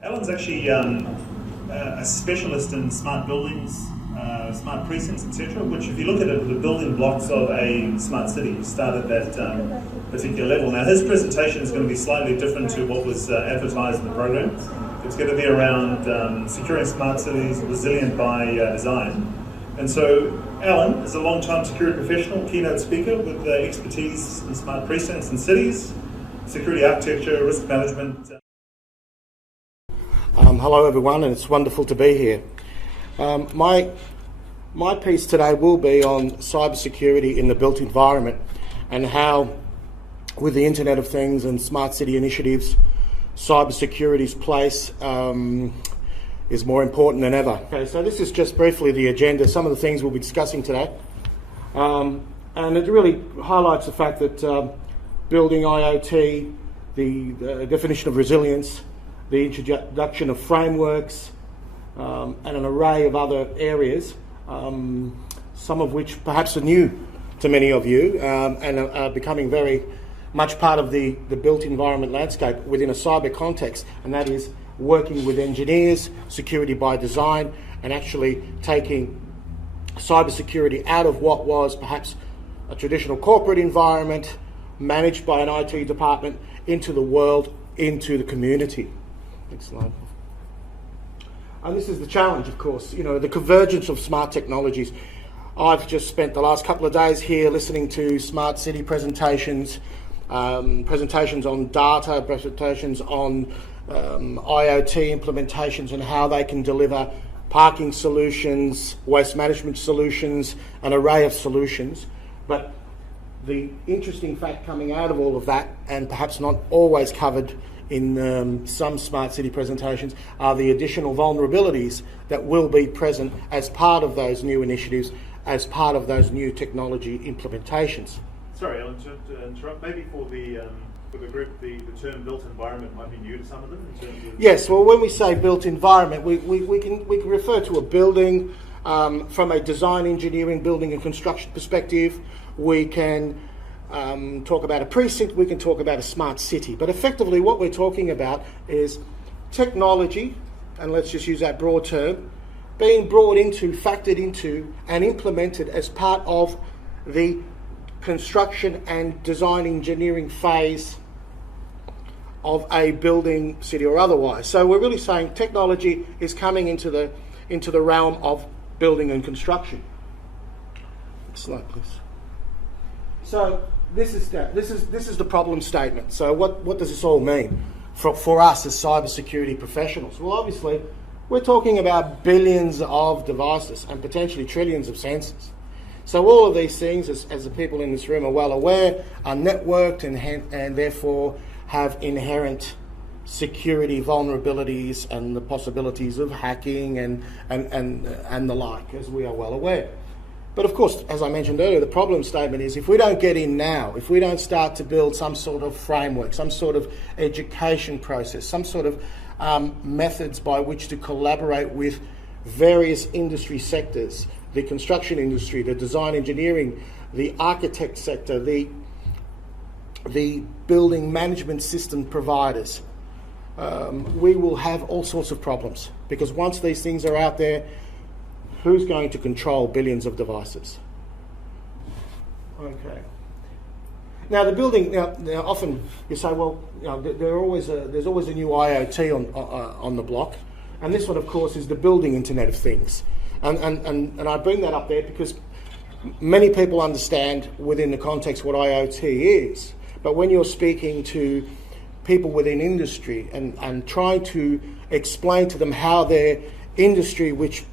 Alan's actually a specialist in smart buildings, smart precincts, etc. Which, if you look at it, the building blocks of a smart city start at that particular level. Now, his presentation is going to be slightly different to what was advertised in the program. It's going to be around securing smart cities, resilient by design. And so, Alan is a long-time security professional, keynote speaker with expertise in smart precincts and cities, security architecture, risk management. Hello everyone, and it's wonderful to be here. My piece today will be on cybersecurity in the built environment and how, with the Internet of Things and smart city initiatives, cybersecurity's place is more important than ever. Okay, so this is just briefly the agenda, some of the things we'll be discussing today. And it really highlights the fact that building IoT, the definition of resilience, the introduction of frameworks, and an array of other areas, some of which perhaps are new to many of you and are becoming very much part of the built environment landscape within a cyber context, and that is working with engineers, security by design, and actually taking cybersecurity out of what was perhaps a traditional corporate environment managed by an IT department into the world, into the community. Next slide. And this is the challenge, of course, the convergence of smart technologies. I've just spent the last couple of days here listening to smart city presentations, presentations on data, presentations on IoT implementations and how they can deliver parking solutions, waste management solutions, an array of solutions. But the interesting fact coming out of all of that, and perhaps not always covered in some smart city presentations, are the additional vulnerabilities that will be present as part of those new initiatives, as part of those new technology implementations. Sorry, Alan, to interrupt. Maybe for the group, the term built environment might be new to some of them. In terms of yes, well, when we say built environment, we can refer to a building from a design engineering, building and construction perspective. We can talk about a precinct, we can talk about a smart city. But effectively what we're talking about is technology, and let's just use that broad term, being brought into, factored into, and implemented as part of the construction and design engineering phase of a building, city or otherwise. So we're really saying technology is coming into the realm of building and construction. Next slide, please. So this is the problem statement. So what does this all mean for us as cybersecurity professionals? Well, obviously, we're talking about billions of devices and potentially trillions of sensors. So all of these things, as the people in this room are well aware, are networked and therefore have inherent security vulnerabilities and the possibilities of hacking and the like, as we are well aware. But of course, as I mentioned earlier, the problem statement is if we don't get in now, if we don't start to build some sort of framework, some sort of education process, some sort of methods by which to collaborate with various industry sectors, the construction industry, the design engineering, the architect sector, the building management system providers, we will have all sorts of problems, because once these things are out there, who's going to control billions of devices? Okay. Now the building. Now often you say, well, there's always a new IoT on the block, and this one, of course, is the building Internet of Things, and I bring that up there because many people understand within the context what IoT is, but when you're speaking to people within industry and trying to explain to them how their industry, which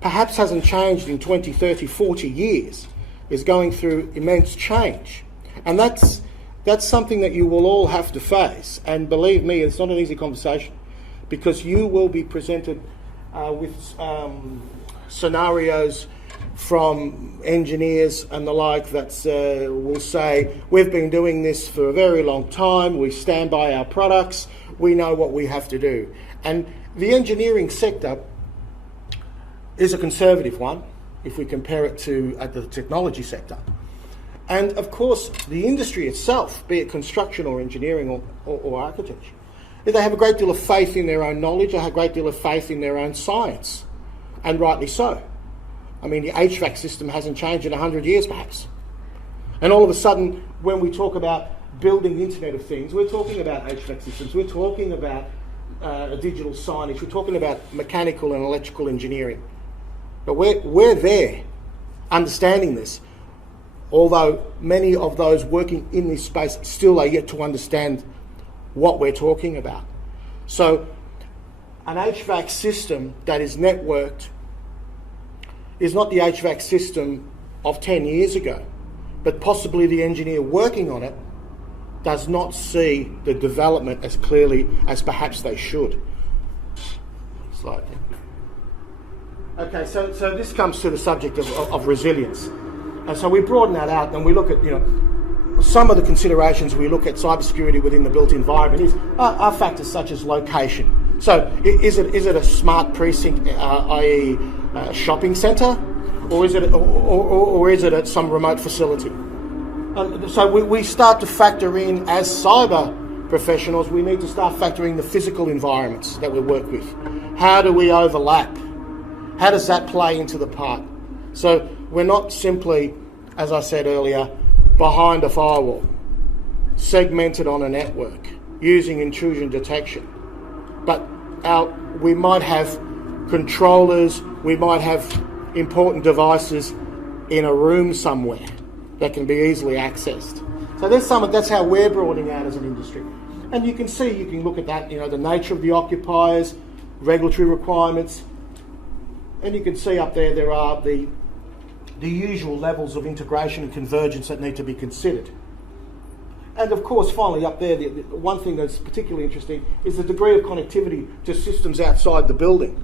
perhaps hasn't changed in 20, 30, 40 years, is going through immense change. And that's something that you will all have to face. And believe me, it's not an easy conversation, because you will be presented with scenarios from engineers and the like that will say, we've been doing this for a very long time, we stand by our products, we know what we have to do. And the engineering sector is a conservative one if we compare it to the technology sector. And of course, the industry itself, be it construction or engineering or architecture, They have a great deal of faith in their own knowledge, they have a great deal of faith in their own science, and rightly so. I mean, the HVAC system hasn't changed in 100 years, perhaps. And all of a sudden, when we talk about building the Internet of Things, we're talking about HVAC systems, we're talking about digital signage, we're talking about mechanical and electrical engineering. But we're there, understanding this, although many of those working in this space still are yet to understand what we're talking about. So an HVAC system that is networked is not the HVAC system of 10 years ago, but possibly the engineer working on it does not see the development as clearly as perhaps they should. Slide. Okay, so this comes to the subject of resilience. And so we broaden that out and we look at, some of the considerations we look at cybersecurity within the built environment are factors such as location. So is it a smart precinct, i.e. a shopping centre, or is it at some remote facility? So we start to factor in, as cyber professionals, we need to start factoring the physical environments that we work with. How do we overlap? How does that play into the part? So we're not simply, as I said earlier, behind a firewall, segmented on a network, using intrusion detection. But we might have controllers, we might have important devices in a room somewhere that can be easily accessed. So that's how we're broadening out as an industry. And you can look at that, the nature of the occupiers, regulatory requirements, and you can see up there are the usual levels of integration and convergence that need to be considered. And of course, finally up there, the one thing that's particularly interesting is the degree of connectivity to systems outside the building.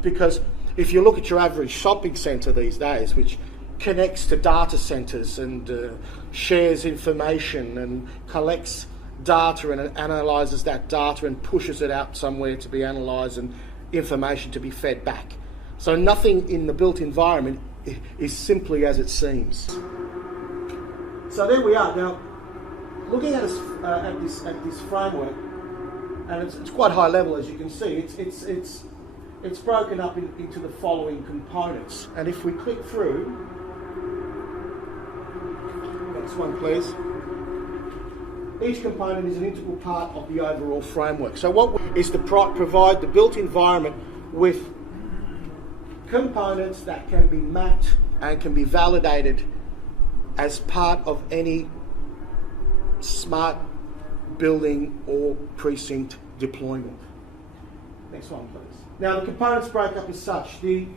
Because if you look at your average shopping centre these days, which connects to data centres and shares information and collects data and analyses that data and pushes it out somewhere to be analysed and information to be fed back. So nothing in the built environment is simply as it seems. So there we are. Now, looking at this framework, and it's quite high level, as you can see. It's broken up into the following components. And if we click through, next one please. Each component is an integral part of the overall framework. So what is to provide the built environment with components that can be mapped and can be validated as part of any smart building or precinct deployment. Next one, please. Now, the components break up as such. We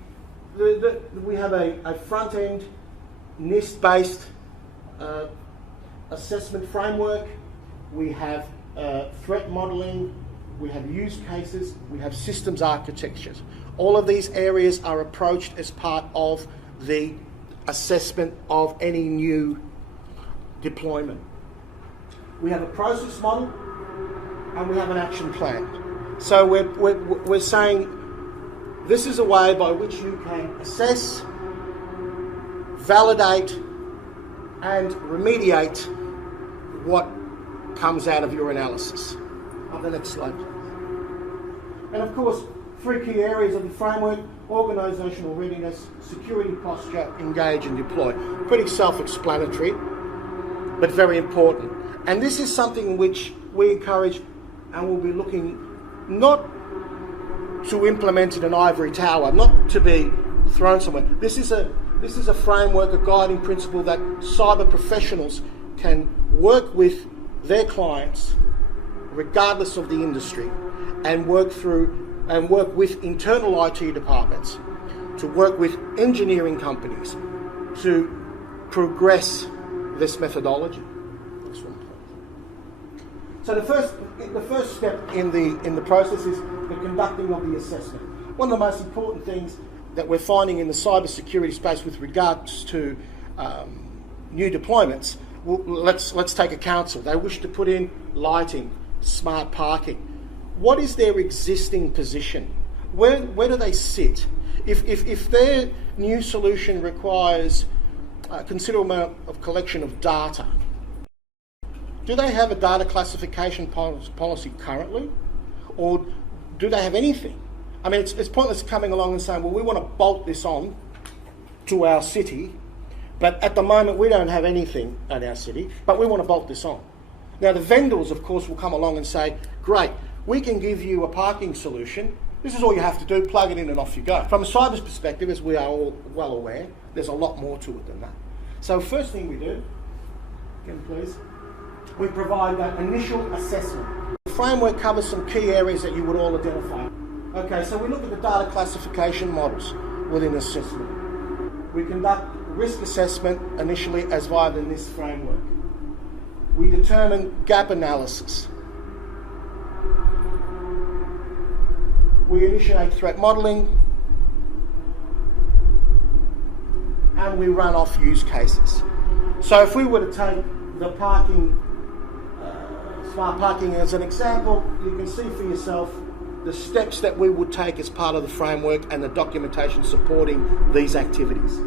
have a front-end NIST-based assessment framework. We have threat modelling. We have use cases. We have systems architectures. All of these areas are approached as part of the assessment of any new deployment. We have a process model and we have an action plan. So we're saying this is a way by which you can assess, validate and remediate what comes out of your analysis. On the next slide. And of course, 3 key areas of the framework: organisational readiness, security posture, engage and deploy. Pretty self-explanatory, but very important. And this is something which we encourage and will be looking not to implement in an ivory tower, not to be thrown somewhere. This is a framework, a guiding principle that cyber professionals can work with their clients, regardless of the industry, and work with internal IT departments, to work with engineering companies to progress this methodology. So the first step in the process is the conducting of the assessment. One of the most important things that we're finding in the cybersecurity space with regards to new deployments, let's take a council. They wish to put in lighting, smart parking. What is their existing position? Where do they sit? If their new solution requires a considerable amount of collection of data, do they have a data classification policy currently? Or do they have anything? I mean, it's pointless coming along and saying, well, we want to bolt this on to our city, but at the moment we don't have anything in our city, but we want to bolt this on. Now, the vendors, of course, will come along and say, great, we can give you a parking solution. This is all you have to do, plug it in and off you go. From a cyber's perspective, as we are all well aware, there's a lot more to it than that. So first thing we do, again please, we provide that initial assessment. The framework covers some key areas that you would all identify. Okay, so we look at the data classification models within assessment. We conduct risk assessment initially as via the NIST framework. We determine gap analysis. We initiate threat modelling, and we run off use cases. So if we were to take the parking, smart parking as an example, you can see for yourself the steps that we would take as part of the framework and the documentation supporting these activities.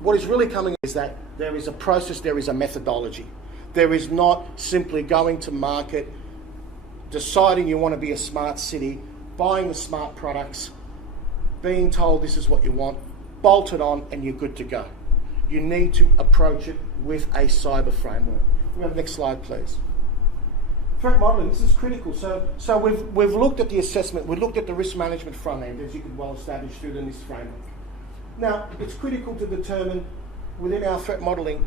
What is really coming is that there is a process, there is a methodology. There is not simply going to market, deciding you want to be a smart city, buying the smart products, being told this is what you want, bolt it on and you're good to go. You need to approach it with a cyber framework. We have the next slide, please. Threat modelling, this is critical. So we've looked at the assessment, we've looked at the risk management front end, as you can well establish through the NIST framework. Now, it's critical to determine within our threat modelling,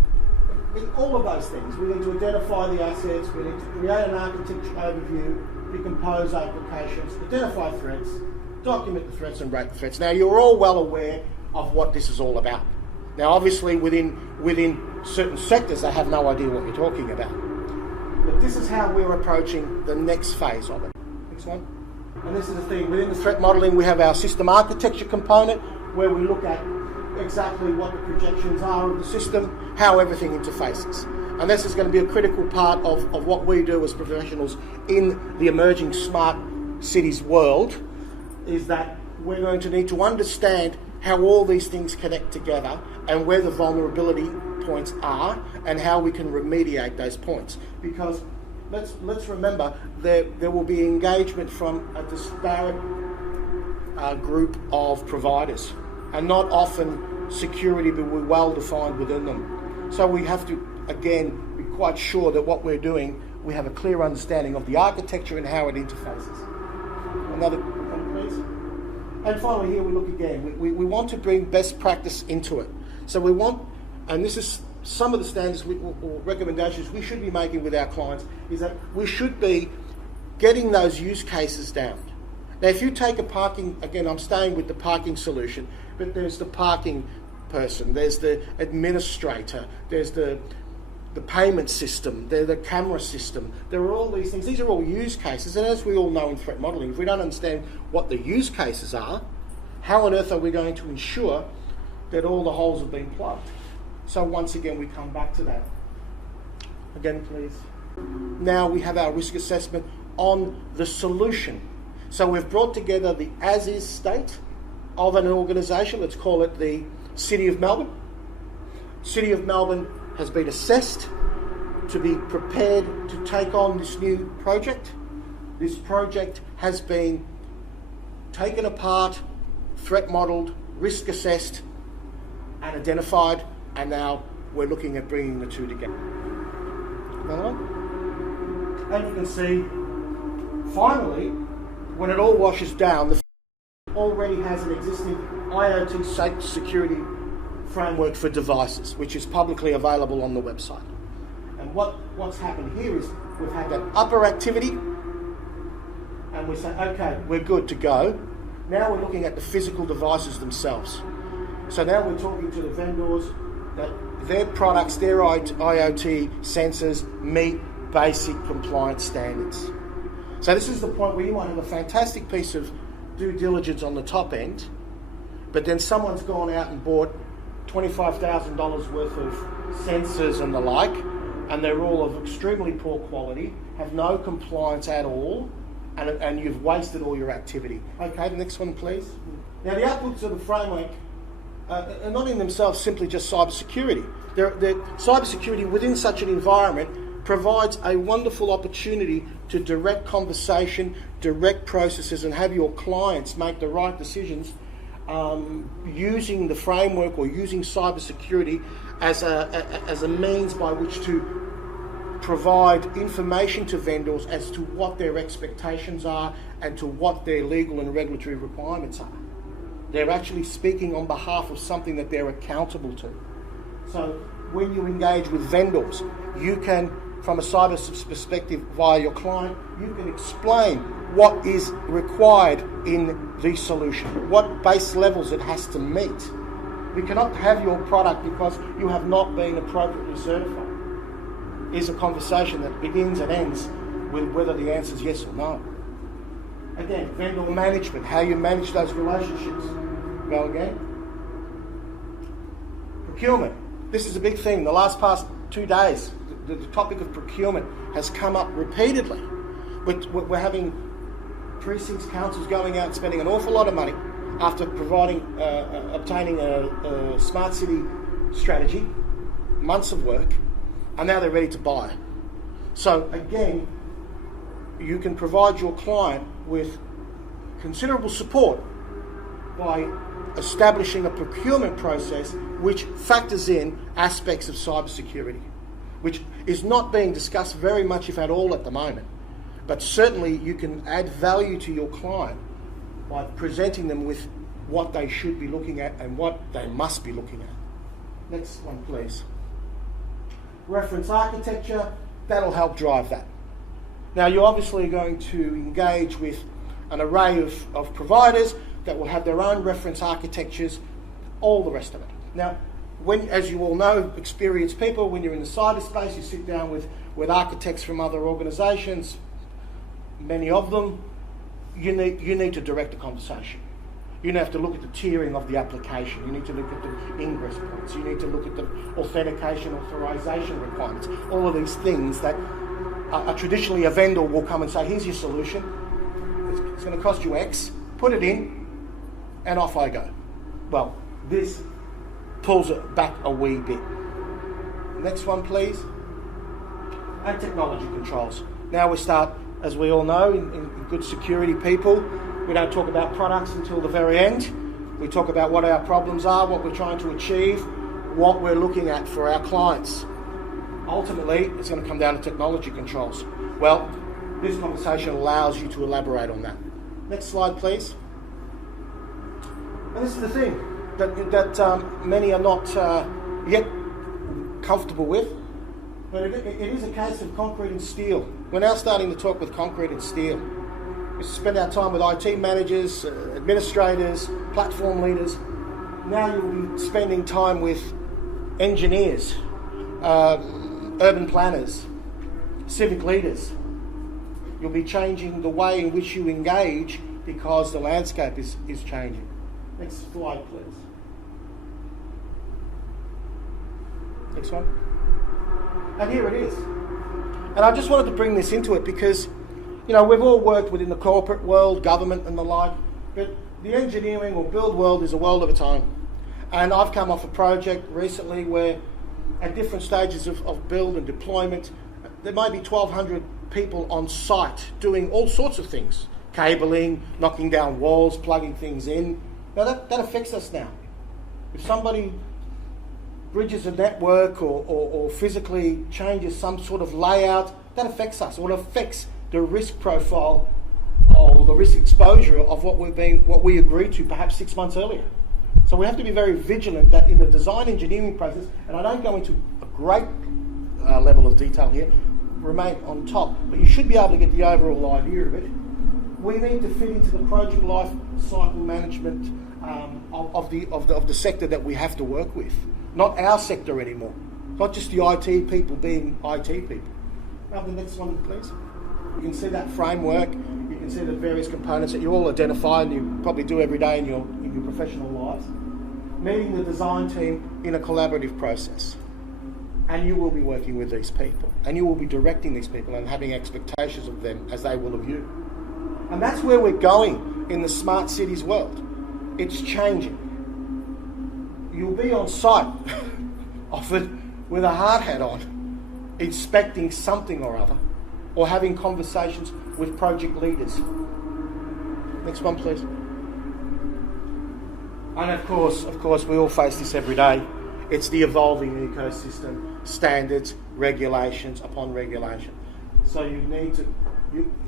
in all of those things, we need to identify the assets, we need to create an architecture overview, decompose applications, identify threats, document the threats and rate the threats. Now, you're all well aware of what this is all about. Now, obviously, within certain sectors, they have no idea what you're talking about. But this is how we're approaching the next phase of it. Next one. And this is the thing, within the threat modelling, we have our system architecture component, where we look at exactly what the projections are of the system, how everything interfaces. And this is going to be a critical part of what we do as professionals in the emerging smart cities world, is that we're going to need to understand how all these things connect together and where the vulnerability points are and how we can remediate those points. Because let's remember, there will be engagement from a disparate group of providers, and not often security will be well defined within them. So we have to, again, be quite sure that what we're doing, we have a clear understanding of the architecture and how it interfaces. Another one, please. And finally, here we look again. We want to bring best practice into it. So we want, and this is some of the standards or recommendations we should be making with our clients, is that we should be getting those use cases down. Now, if you take a parking, again, I'm staying with the parking solution, but there's the parking person, there's the administrator, there's the payment system, there's the camera system. There are all these things. These are all use cases, and as we all know in threat modelling, if we don't understand what the use cases are, how on earth are we going to ensure that all the holes have been plugged? So once again, we come back to that. Again, please. Now we have our risk assessment on the solution. So we've brought together the as-is state of an organisation, let's call it the City of Melbourne. City of Melbourne has been assessed to be prepared to take on this new project. This project has been taken apart, threat modelled, risk assessed and identified, and now we're looking at bringing the two together. Another one? And you can see, finally, when it all washes down, the already has an existing IoT security framework for devices, which is publicly available on the website. And what's happened here is we've had that upper activity, and we say, okay, we're good to go. Now we're looking at the physical devices themselves. So now we're talking to the vendors that their products, their IoT sensors meet basic compliance standards. So this is the point where you might have a fantastic piece of due diligence on the top end, but then someone's gone out and bought $25,000 worth of sensors and the like, and they're all of extremely poor quality, have no compliance at all, and you've wasted all your activity. Okay, the next one, please. Now, the outputs of the framework are not in themselves simply just cybersecurity. They're cybersecurity within such an environment provides a wonderful opportunity to direct conversation, direct processes, and have your clients make the right decisions using the framework or using cybersecurity as a means by which to provide information to vendors as to what their expectations are and to what their legal and regulatory requirements are. They're actually speaking on behalf of something that they're accountable to. So when you engage with vendors, you can, from a cyber perspective via your client, you can explain what is required in the solution, what base levels it has to meet. We cannot have your product because you have not been appropriately certified. Is a conversation that begins and ends with whether the answer is yes or no. Again, vendor management, how you manage those relationships. Go again. Procurement. This is a big thing. The past 2 days, the topic of procurement has come up repeatedly. We're having precincts, councils going out and spending an awful lot of money after obtaining a smart city strategy, months of work, and now they're ready to buy. So again, you can provide your client with considerable support by establishing a procurement process which factors in aspects of cybersecurity, which is not being discussed very much, if at all, at the moment. But certainly you can add value to your client by presenting them with what they should be looking at and what they must be looking at. Next one, please. Reference architecture, that'll help drive that. Now, you're obviously going to engage with an array of providers that will have their own reference architectures, all the rest of it. Now, as you all know, experienced people, when you're in the cyberspace, you sit down with architects from other organisations, many of them, you need to direct a conversation. You have to look at the tiering of the application. You need to look at the ingress points. You need to look at the authentication, authorization requirements. All of these things that traditionally a vendor will come and say, here's your solution. It's going to cost you X. Put it in, and off I go. Well, this pulls it back a wee bit. Next one, please. And technology controls. Now we start, as we all know, in good security people, we don't talk about products until the very end. We talk about what our problems are, what we're trying to achieve, what we're looking at for our clients. Ultimately, it's going to come down to technology controls. Well, this conversation allows you to elaborate on that. Next slide, please. And this is the thing that many are not yet comfortable with, but it is a case of concrete and steel. We're now starting to talk with concrete and steel. We spend our time with IT managers, administrators, platform leaders. Now you'll be spending time with engineers, urban planners, civic leaders. You'll be changing the way in which you engage because the landscape is changing. Next slide, please. Next one. And here it is. And I just wanted to bring this into it because, you know, we've all worked within the corporate world, government and the like, but the engineering or build world is a world of its own. And I've come off a project recently where at different stages of build and deployment, there may be 1,200 people on site doing all sorts of things. Cabling, knocking down walls, plugging things in. Now that affects us now. If somebody bridges a network or physically changes some sort of layout, that affects us, or it affects the risk profile or the risk exposure of what we agreed to perhaps 6 months earlier. So we have to be very vigilant that in the design engineering process, and I don't go into a great level of detail here, remain on top, but you should be able to get the overall idea of it. We need to fit into the project life cycle management of the sector that we have to work with. Not our sector anymore. Not just the IT people being IT people. Now the next one, please. You can see that framework. You can see the various components that you all identify and you probably do every day in your professional lives. Meeting the design team in a collaborative process. And you will be working with these people. And you will be directing these people and having expectations of them as they will of you. And that's where we're going in the smart cities world. It's changing. You'll be on site, often with a hard hat on, inspecting something or other, or having conversations with project leaders. Next one, please. And of course, we all face this every day. It's the evolving ecosystem, standards, regulations upon regulation. So you need to,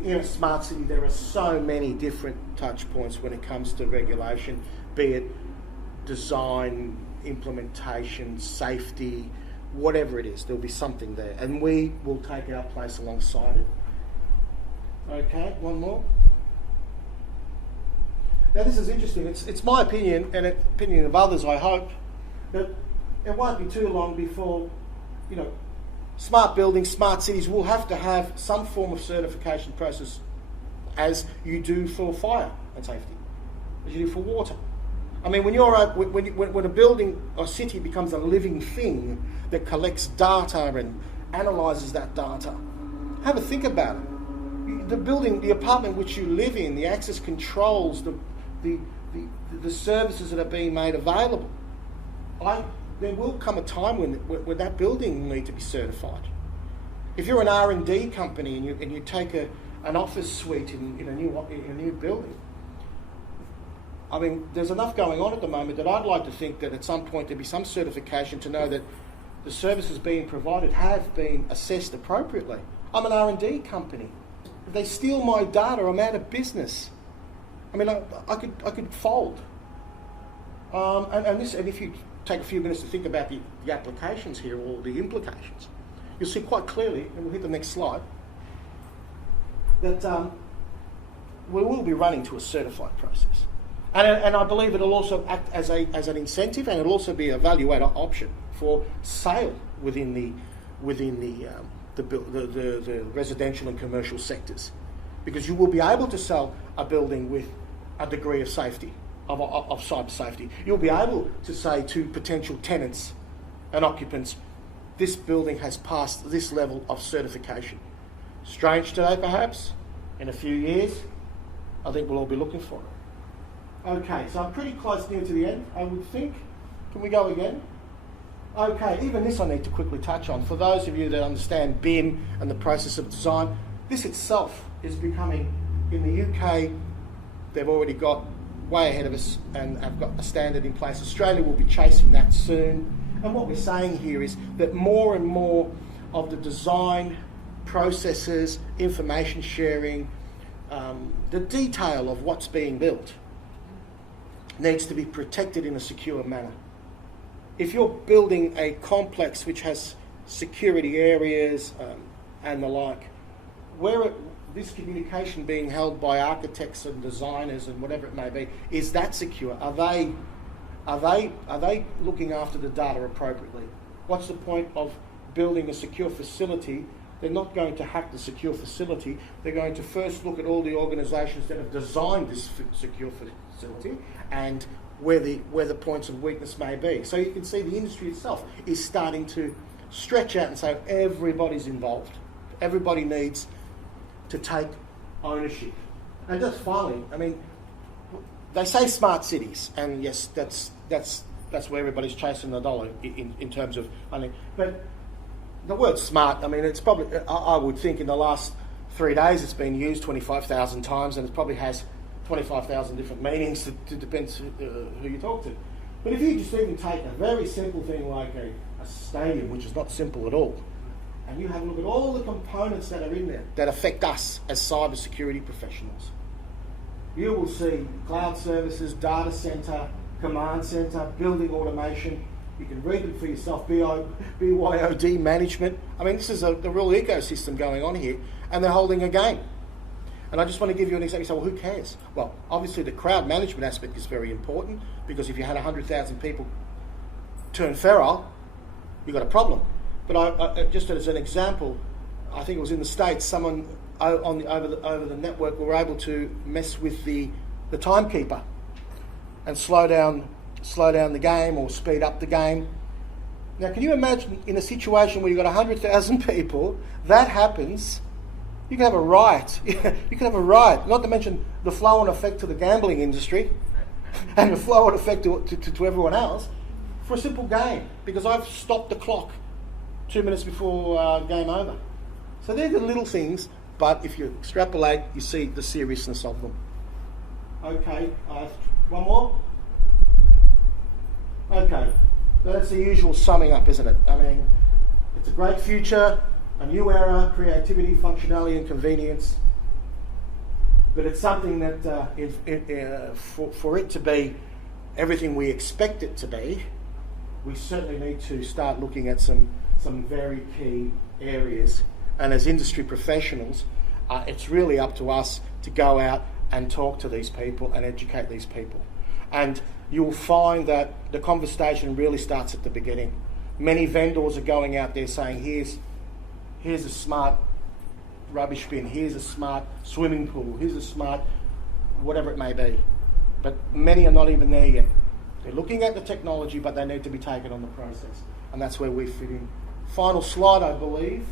in a smart city, there are so many different touch points when it comes to regulation, be it design, implementation, safety, whatever it is, there'll be something there. And we will take our place alongside it. Okay, one more. Now this is interesting. It's my opinion, and the opinion of others, I hope, that it won't be too long before, smart buildings, smart cities will have to have some form of certification process, as you do for fire and safety, as you do for water. I mean, when a building or city becomes a living thing that collects data and analyses that data, have a think about it. The building, the apartment which you live in, the access controls, the services that are being made available. There will come a time when that building will need to be certified. If you're an R&D company and you take an office suite in a new building, I mean, there's enough going on at the moment that I'd like to think that at some point there'd be some certification to know that the services being provided have been assessed appropriately. I'm an R&D company. If they steal my data, I'm out of business. I mean, I could fold. And if you take a few minutes to think about the applications here, or the implications, you'll see quite clearly, and we'll hit the next slide, that we will be running to a certified process. And I believe it'll also act as an incentive, and it'll also be a value-added option for sale within the residential and commercial sectors, because you will be able to sell a building with a degree of safety, of cyber safety. You'll be able to say to potential tenants and occupants, this building has passed this level of certification. Strange today, perhaps. In a few years, I think we'll all be looking for it. Okay, so I'm pretty close near to the end, I would think. Can we go again? Okay, even this I need to quickly touch on. For those of you that understand BIM and the process of design, this itself is becoming, in the UK, they've already got way ahead of us and have got a standard in place. Australia will be chasing that soon. And what we're saying here is that more and more of the design processes, information sharing, the detail of what's being built needs to be protected in a secure manner. If you're building a complex which has security areas and the like, where this communication being held by architects and designers and whatever it may be, is that secure? Are they looking after the data appropriately? What's the point of building a secure facility? They're not going to hack the secure facility. They're going to first look at all the organisations that have designed this secure facility and where the points of weakness may be. So you can see the industry itself is starting to stretch out and say everybody's involved. Everybody needs to take ownership. And just finally, I mean, they say smart cities, and yes, that's where everybody's chasing the dollar in terms of money. But the word smart, I mean, it's probably, I would think in the last 3 days it's been used 25,000 times, and it probably has 25,000 different meanings. It depends who you talk to. But if you just even take a very simple thing like a stadium, which is not simple at all, and you have a look at all the components that are in there that affect us as cyber security professionals, you will see cloud services, data centre, command centre, building automation. You can read it for yourself, BYOD management. I mean, this is the real ecosystem going on here, and they're holding a game. And I just want to give you an example. You say, well, who cares? Well, obviously the crowd management aspect is very important, because if you had 100,000 people turn feral, you've got a problem. But I just as an example, I think it was in the States, someone over the network were able to mess with the timekeeper and slow down the game or speed up the game. Now, can you imagine in a situation where you've got 100,000 people, that happens, you can have a riot. You can have a riot, not to mention the flow-on effect to the gambling industry and the flow-on effect to everyone else for a simple game, because I've stopped the clock 2 minutes before game over. So they're the little things, but if you extrapolate, you see the seriousness of them. Okay, one more? Okay, so that's the usual summing up, isn't it? I mean, it's a great future, a new era, creativity, functionality and convenience. But it's something that for it to be everything we expect it to be, we certainly need to start looking at some very key areas. And as industry professionals, it's really up to us to go out and talk to these people and educate these people. And you'll find that the conversation really starts at the beginning. Many vendors are going out there saying, here's a smart rubbish bin, here's a smart swimming pool, here's a smart whatever it may be. But many are not even there yet. They're looking at the technology, but they need to be taken on the process. And that's where we fit in. Final slide, I believe.